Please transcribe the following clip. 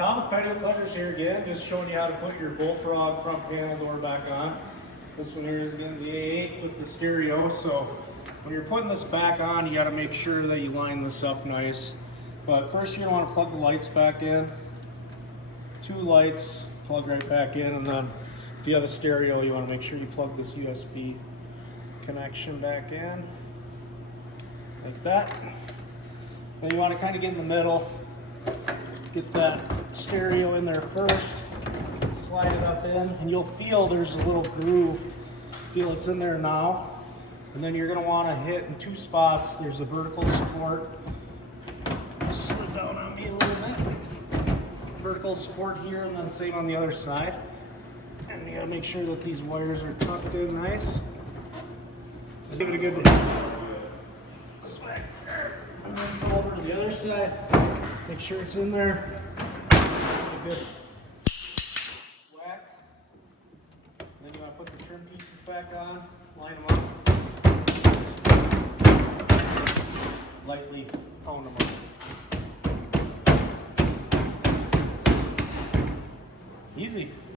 Tom with Patio Pleasures here again, just showing you how to put your Bullfrog front panel door back on. This one here is again the A8 with the stereo, so when you're putting this back on, you got to make sure that you line this up nice. But first you're going to want to plug the lights back in. 2 lights, plug right back in, and then if you have a stereo, you want to make sure you plug this USB connection back in, like that. Then you want to kind of get in the middle, get that stereo in there first, slide it up in, and you'll feel there's a little groove. Feel it's in there now. And then you're going to want to hit in 2 spots. There's a vertical support. Just slid down on me a little bit. Vertical support here, and then same on the other side. And you got to make sure that these wires are tucked in nice. Give it a good smack there. And then go over to the other side. Make sure it's in there. A good whack. Then you want to put the trim pieces back on, line them up. Lightly tone them up.